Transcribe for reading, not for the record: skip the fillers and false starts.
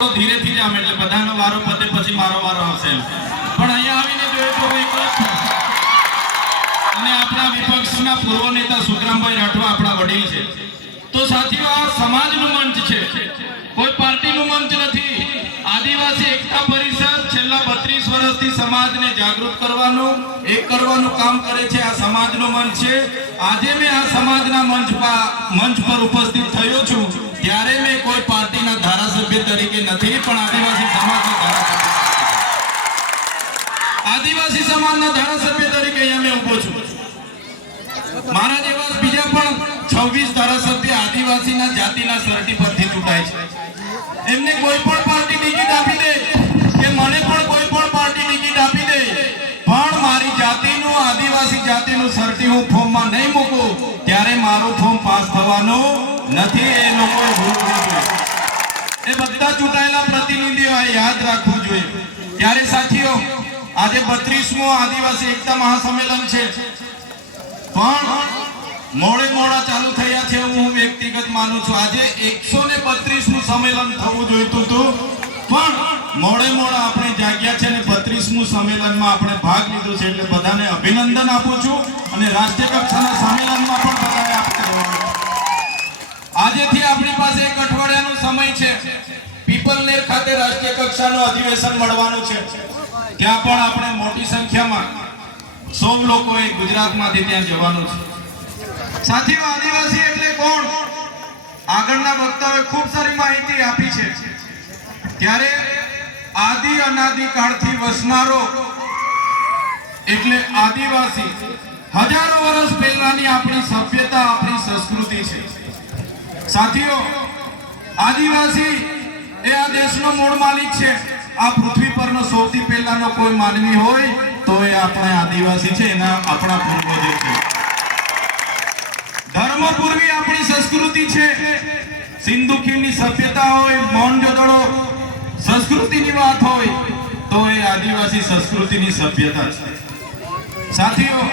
धीरे थी जाम એટલે બધાનો વારો પતે પછી મારો વારો આવશે પણ અહીંયા આવીને જોયો તો એક અને આપણા વિપક્ષના પૂર્વ નેતા સુખરામભાઈ રાઠવા આપણા વડીલ છે તો સાથીઓ આ સમાજનું મંચ છે કોઈ પાર્ટીનું મંચ નથી આદિવાસી એકતા પરિષદ છેલ્લા 32 વર્ષથી સમાજને જાગૃત કરવાનું એક કરવાનું કામ કરે છે આ સમાજનો મંચ છે આજે મેં આ સમાજના મંચ પર ઉપસ્થિત થયો છું ત્યારે મેં કોઈ પાર્ટીના ધારાસભ્ય તરીકે નથી પણ આદિવાસી સમાજના ધારાસભ્ય તરીકે અહીંયા મેં ઊભો છું મારા જેવા બીજા પણ 26 ધારાસભ્ય આદિવાસીના જાતિના સર્ટી પરથી ચૂંટાય છે એમને કોઈ પણ પાર્ટી ટિકિટ આપી દે કે મને પણ કોઈ પણ પાર્ટી ટિકિટ આપી દે પણ મારી જાતિનું આદિવાસી જાતિનું સર્ટી હું ફોર્મમાં નહીં મૂકું ત્યારે મારું ફોર્મ પાસ થવાનું નથી એ લોકોએ ભૂલવું જોઈએ એ બધા ચૂંટાયેલા પ્રતિનિધિઓએ યાદ રાખવું જોઈએ ત્યારે સાથીઓ આજે 32મો આદિવાસી એકતા મહાસંમેલન છે પણ મોડા ચાલુ થયા છે હું વ્યક્તિગત માનું છું આજે 132મું સંમેલન થવું જોઈતું હતું પણ મોડા આપણે જાગ્યા છે ને 32મું સંમેલનમાં આપણે ભાગ લીધો છે એટલે બધાને અભિનંદન આપું છું અને રાષ્ટ્રીય કક્ષાના સંમેલનમાં પણ બધાએ આપણે આજેથી આપણી પાસે એક અઠવાડિયાનો સમય છે પીપલનેર ખાતે રાષ્ટ્રીય કક્ષાનું અધિવેશન મળવાનું છે ત્યાં પણ આપણે મોટી સંખ્યામાં 100 લોકોએ ગુજરાતમાંથી ત્યાં જવાનું છે સાથીઓ આદિવાસી એટલે કોણ આગળના વક્તાઓએ ખૂબ સારી માહિતી આપી છે ત્યારે આદિ અનાદિ કાળથી વસનારો એટલે આદિવાસી હજારો વર્ષ પહેલાની આપણી સભ્યતા આપણી સંસ્કૃતિ છે સાથીઓ આદિવાસી એ આ દેશનો મૂળ માલિક છે આ પૃથ્વી પરનો સૌથી પહેલાનો કોઈ માનવી હોય તો એ આપણા આદિવાસી છે એના આપણા પૂર્વજો છે ધર્મપૂર્વી આપણી સંસ્કૃતિ છે સિંધુ ખીણની સભ્યતા હોય મોહેંજો-દડો સંસ્કૃતિની વાત હોય તો એ આદિવાસી સંસ્કૃતિની સભ્યતા છે સાથીઓ